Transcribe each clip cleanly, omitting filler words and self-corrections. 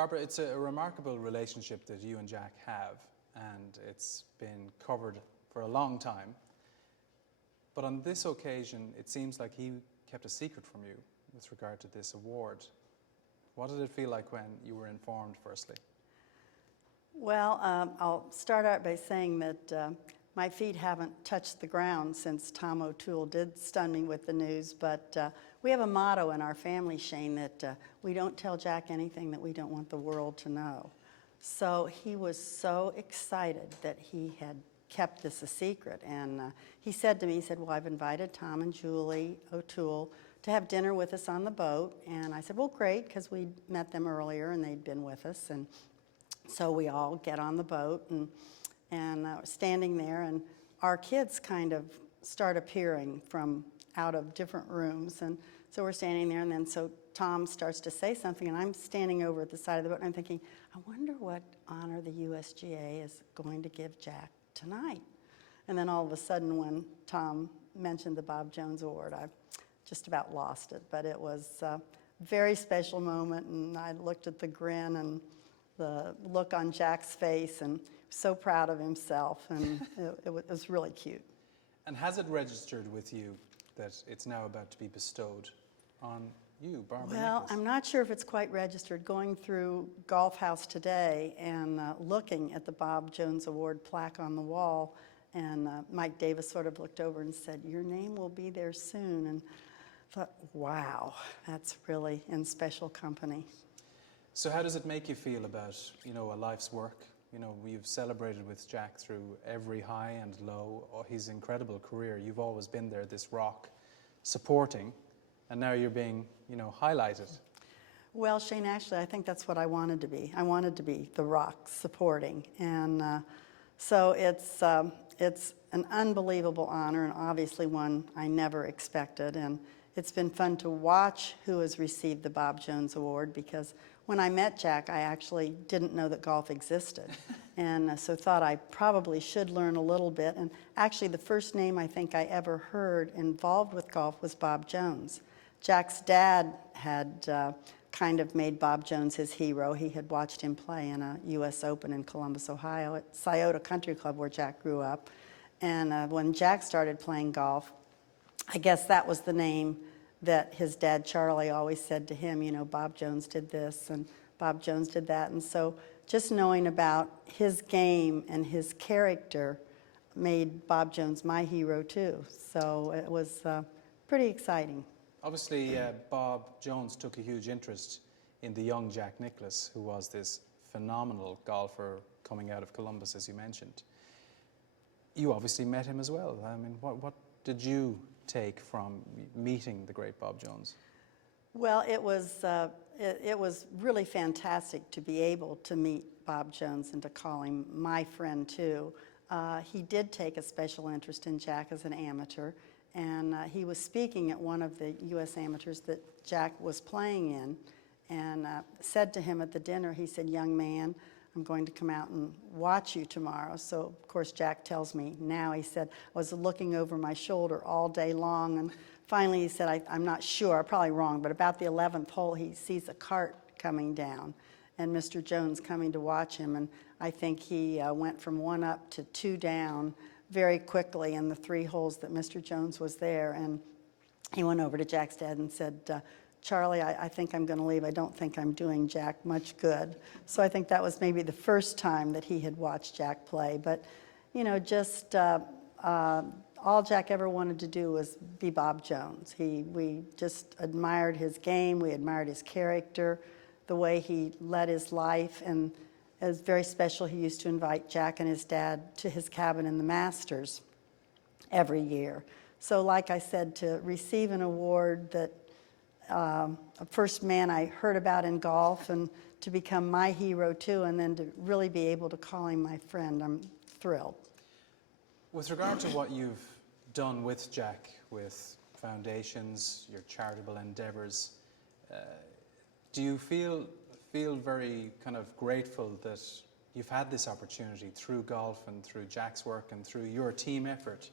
Barbara, it's a remarkable relationship that you and Jack have, and it's been covered for a long time. But on this occasion, it seems like he kept a secret from you with regard to this award. What did it feel like when you were informed, firstly? Well, I'll start out by saying that my feet haven't touched the ground since Tom O'Toole did stun me with the news, but we have a motto in our family, Shane, that we don't tell Jack anything that we don't want the world to know. So he was so excited that he had kept this a secret, and he said to me, he said, well, I've invited Tom and Julie O'Toole to have dinner with us on the boat, and I said, well, great, because we met them earlier and they'd been with us, and so we all get on the boat and standing there, and our kids kind of start appearing from out of different rooms, and so we're standing there, and then so Tom starts to say something, and I'm standing over at the side of the boat, and I'm thinking, I wonder what honor the USGA is going to give Jack tonight. And then all of a sudden, when Tom mentioned the Bob Jones Award, I just about lost it, but it was a very special moment, and I looked at the grin and the look on Jack's face, and so proud of himself, and it was really cute. And has it registered with you that it's now about to be bestowed on you, Barbara Well, Nicklaus? I'm not sure if it's quite registered. Going through Golf House today and looking at the Bob Jones Award plaque on the wall, and Mike Davis sort of looked over and said, your name will be there soon, and I thought, wow, that's really in special company. So how does it make you feel about, a life's work? You've celebrated with Jack through every high and low, his incredible career. You've always been there, this rock, supporting, and now you're being, highlighted. Well, Shane, actually, I think that's what I wanted to be. I wanted to be the rock supporting, and so it's an unbelievable honor, and obviously one I never expected, and it's been fun to watch who has received the Bob Jones Award, because when I met Jack, I actually didn't know that golf existed, and so thought I probably should learn a little bit. And actually, the first name I think I ever heard involved with golf was Bob Jones. Jack's dad had kind of made Bob Jones his hero. He had watched him play in a U.S. Open in Columbus, Ohio, at Scioto Country Club, where Jack grew up. And when Jack started playing golf, I guess that was the name that his dad, Charlie, always said to him, Bob Jones did this and Bob Jones did that. And so just knowing about his game and his character made Bob Jones my hero too. So it was pretty exciting. Obviously, Bob Jones took a huge interest in the young Jack Nicklaus, who was this phenomenal golfer coming out of Columbus, as you mentioned. You obviously met him as well. I mean, what did you take from meeting the great Bob Jones? Well, it was really fantastic to be able to meet Bob Jones and to call him my friend too. He did take a special interest in Jack as an amateur, and he was speaking at one of the U.S. amateurs that Jack was playing in, and said to him at the dinner, he said, young man, I'm going to come out and watch you tomorrow. So, of course, Jack tells me now, he said, I was looking over my shoulder all day long, and finally he said, I'm not sure, I'm probably wrong, but about the 11th hole, he sees a cart coming down, and Mr. Jones coming to watch him, and I think he went from 1 up to 2 down very quickly in the 3 holes that Mr. Jones was there, and he went over to Jack's dad and said, Charlie, I think I'm going to leave. I don't think I'm doing Jack much good. So I think that was maybe the first time that he had watched Jack play. But, just all Jack ever wanted to do was be Bob Jones. We just admired his game. We admired his character, the way he led his life. And it was very special. He used to invite Jack and his dad to his cabin in the Masters every year. So like I said, to receive an award that first man I heard about in golf, and to become my hero too, and then to really be able to call him my friend, I'm thrilled. With regard to what you've done with Jack, with foundations, your charitable endeavours, do you feel very kind of grateful that you've had this opportunity through golf and through Jack's work and through your team effort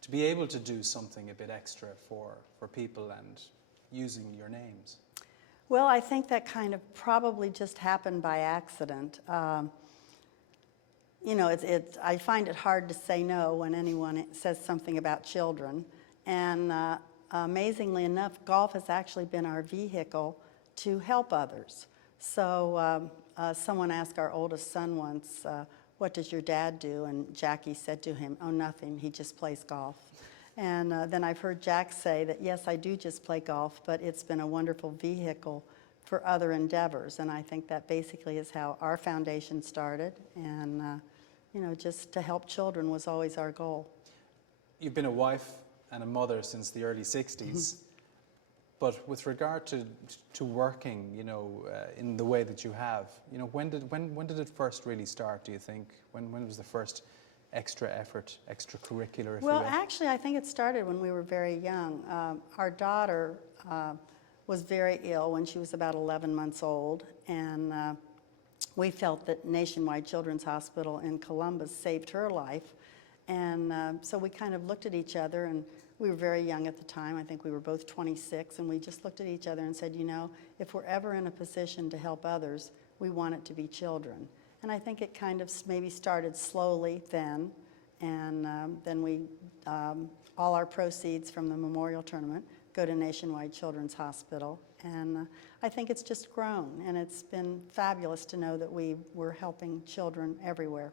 to be able to do something a bit extra for people and using your names? Well, I think that kind of probably just happened by accident. You know, I find it hard to say no when anyone says something about children. And amazingly enough, golf has actually been our vehicle to help others. So someone asked our oldest son once, what does your dad do? And Jackie said to him, oh, nothing, he just plays golf. And then I've heard Jack say that, yes, I do just play golf, but it's been a wonderful vehicle for other endeavors. And I think that basically is how our foundation started. And, you know, just to help children was always our goal. You've been a wife and a mother since the early 60s. But with regard to working, you know, in the way that you have, you know, when did it first really start, do you think? When was the first extra effort, extracurricular, if you will? Well, actually, I think it started when we were very young. Our daughter was very ill when she was about 11 months old, and we felt that Nationwide Children's Hospital in Columbus saved her life. And so we kind of looked at each other, and we were very young at the time. I think we were both 26, and we just looked at each other and said, you know, if we're ever in a position to help others, we want it to be children. And I think it kind of maybe started slowly then, and then we, all our proceeds from the memorial tournament go to Nationwide Children's Hospital. And I think it's just grown, and it's been fabulous to know that we were helping children everywhere.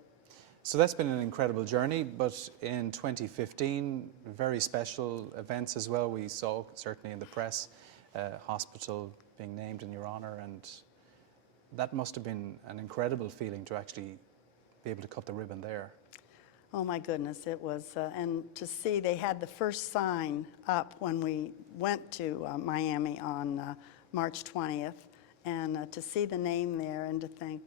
So that's been an incredible journey, but in 2015, very special events as well. We saw, certainly in the press, hospital being named in your honor, and that must have been an incredible feeling to actually be able to cut the ribbon there. Oh my goodness, it was, and to see they had the first sign up when we went to Miami on March 20th, and to see the name there and to think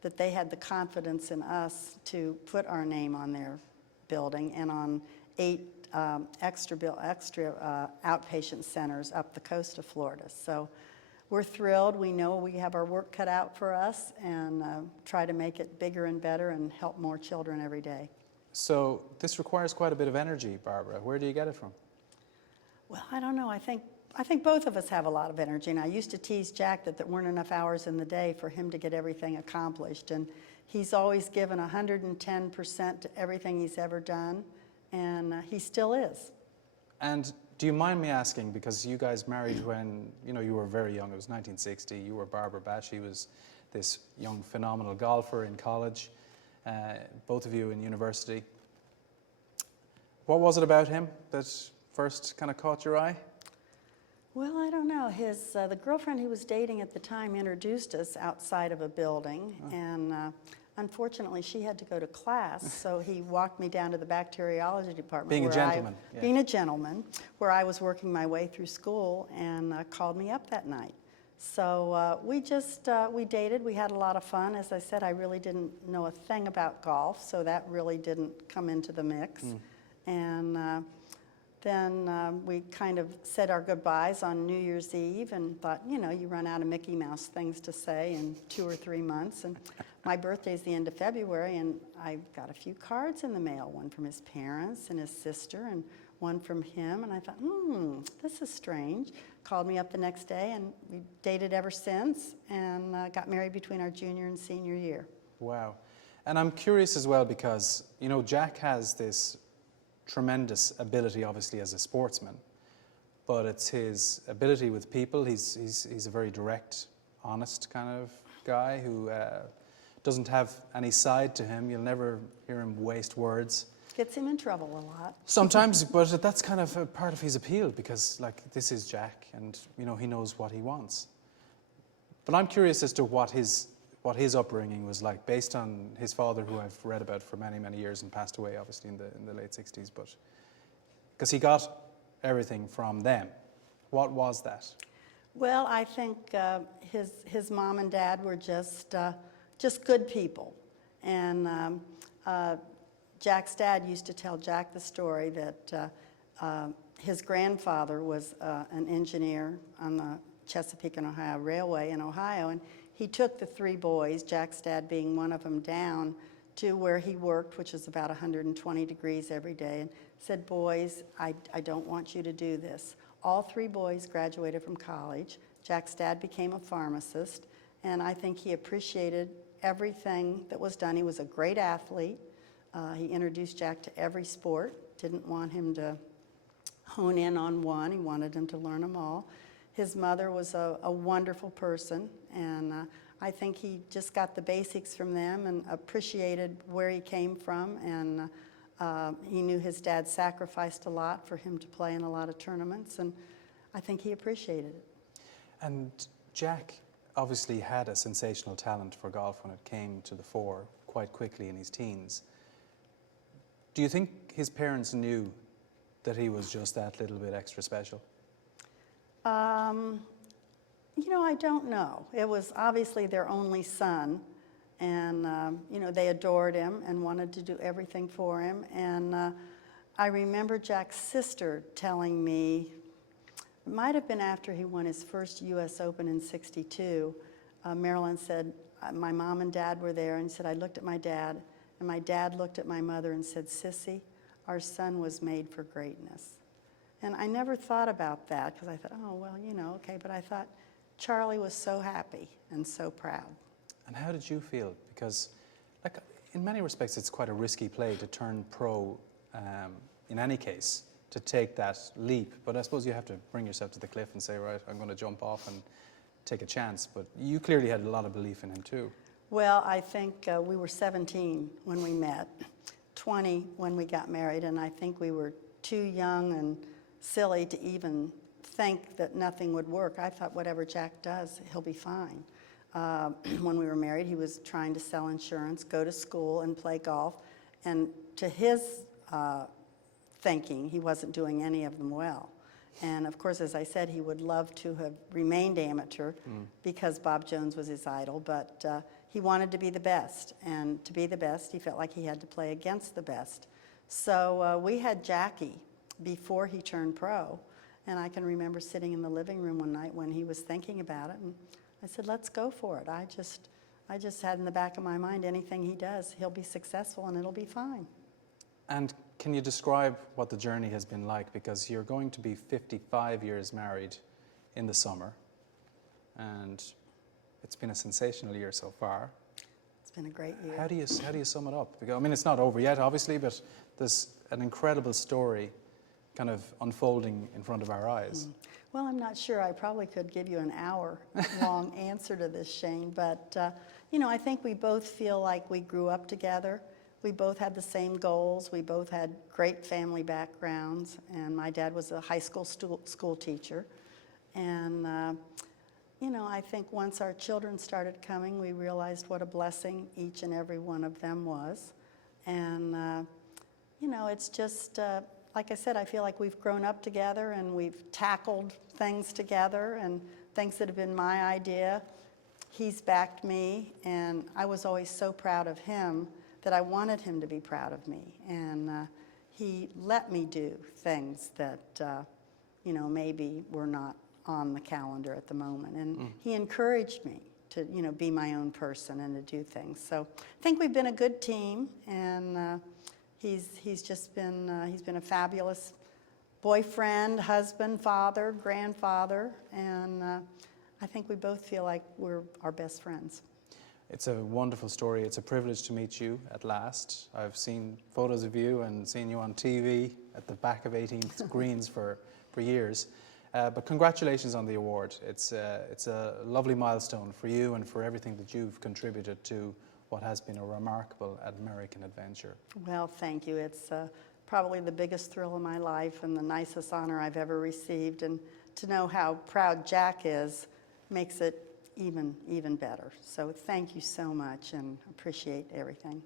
that they had the confidence in us to put our name on their building and on 8 extra outpatient centers up the coast of Florida. So we're thrilled. We know we have our work cut out for us, and try to make it bigger and better and help more children every day. So this requires quite a bit of energy, Barbara. Where do you get it from? Well, I don't know. I think both of us have a lot of energy, and I used to tease Jack that there weren't enough hours in the day for him to get everything accomplished, and he's always given 110% to everything he's ever done, and he still is. And do you mind me asking, because you guys married when, you know, you were very young, it was 1960, you were Barbara Bash, he was this young phenomenal golfer in college, both of you in university. What was it about him that first kind of caught your eye? Well, I don't know. The girlfriend he was dating at the time introduced us outside of a building, and unfortunately she had to go to class, so he walked me down to the bacteriology department. Being a gentleman. Being a gentleman, where I was working my way through school, and called me up that night. So we dated. We had a lot of fun. As I said, I really didn't know a thing about golf, so that really didn't come into the mix. And then we kind of said our goodbyes on New Year's Eve and thought, you know, you run out of Mickey Mouse things to say in 2 or 3 months. And my birthday's the end of February, and I got a few cards in the mail, one from his parents and his sister, and one from him. And I thought, this is strange. Called me up the next day, and we dated ever since, and got married between our junior and senior year. Wow. And I'm curious as well because, you know, Jack has this tremendous ability, obviously, as a sportsman, but it's his ability with people. He's a very direct, honest kind of guy who doesn't have any side to him. You'll never hear him waste words. Gets him in trouble a lot. Sometimes, but that's kind of a part of his appeal because, like, this is Jack, and you know he knows what he wants. But I'm curious as to what his upbringing was like, based on his father, who I've read about for many, many years and passed away, obviously in the late '60s. But because he got everything from them, what was that? Well, I think his mom and dad were just good people, and Jack's dad used to tell Jack the story that his grandfather was an engineer on the Chesapeake and Ohio Railway in Ohio, and he took the 3 boys, Jack's dad being one of them, down to where he worked, which was about 120 degrees every day, and said, boys, I don't want you to do this. All 3 boys graduated from college. Jack's dad became a pharmacist, and I think he appreciated everything that was done. He was a great athlete. He introduced Jack to every sport, didn't want him to hone in on one. He wanted him to learn them all. His mother was a wonderful person, and I think he just got the basics from them and appreciated where he came from, and he knew his dad sacrificed a lot for him to play in a lot of tournaments, and I think he appreciated it. And Jack obviously had a sensational talent for golf when it came to the fore quite quickly in his teens. Do you think his parents knew that he was just that little bit extra special? You know, I don't know. It was obviously their only son, and you know, they adored him and wanted to do everything for him. And I remember Jack's sister telling me, it might have been after he won his first U.S. Open in '62, Marilyn said, my mom and dad were there, and said, I looked at my dad, and my dad looked at my mother and said, Sissy, our son was made for greatness. And I never thought about that, because I thought, oh, well, you know, okay, but I thought Charlie was so happy and so proud. And how did you feel? Because, like, in many respects, it's quite a risky play to turn pro in any case, to take that leap. But I suppose you have to bring yourself to the cliff and say, right, I'm going to jump off and take a chance. But you clearly had a lot of belief in him too. Well, I think we were 17 when we met, 20 when we got married, and I think we were too young and silly to even think that nothing would work. I thought whatever Jack does, he'll be fine. When we were married, he was trying to sell insurance, go to school, and play golf. And to his thinking, he wasn't doing any of them well. And of course, as I said, he would love to have remained amateur because Bob Jones was his idol, but he wanted to be the best. And to be the best, he felt like he had to play against the best. So we had Jackie before he turned pro. And I can remember sitting in the living room one night when he was thinking about it, and I said, let's go for it. I just had in the back of my mind, anything he does, he'll be successful and it'll be fine. And can you describe what the journey has been like? Because you're going to be 55 years married in the summer, and it's been a sensational year so far. It's been a great year. How do you sum it up? Because, I mean, it's not over yet, obviously, but there's an incredible story kind of unfolding in front of our eyes. Well, I'm not sure. I probably could give you an hour-long answer to this, Shane, but you know, I think we both feel like we grew up together. We both had the same goals. We both had great family backgrounds, and my dad was a high school school teacher. And you know, I think once our children started coming, we realized what a blessing each and every one of them was. And you know, it's just like I said, I feel like we've grown up together and we've tackled things together, and things that have been my idea, he's backed me, and I was always so proud of him that I wanted him to be proud of me. And he let me do things that, you know, maybe were not on the calendar at the moment. And he encouraged me to, you know, be my own person and to do things. So I think we've been a good team, and he's just been, he's been a fabulous boyfriend, husband, father, grandfather, and I think we both feel like we're our best friends. It's a wonderful story. It's a privilege to meet you at last. I've seen photos of you and seen you on TV at the back of 18th greens for years. But congratulations on the award. It's a lovely milestone for you and for everything that you've contributed to what has been a remarkable American adventure. Well, thank you. It's probably the biggest thrill of my life and the nicest honor I've ever received. And to know how proud Jack is makes it even better. So thank you so much, and appreciate everything.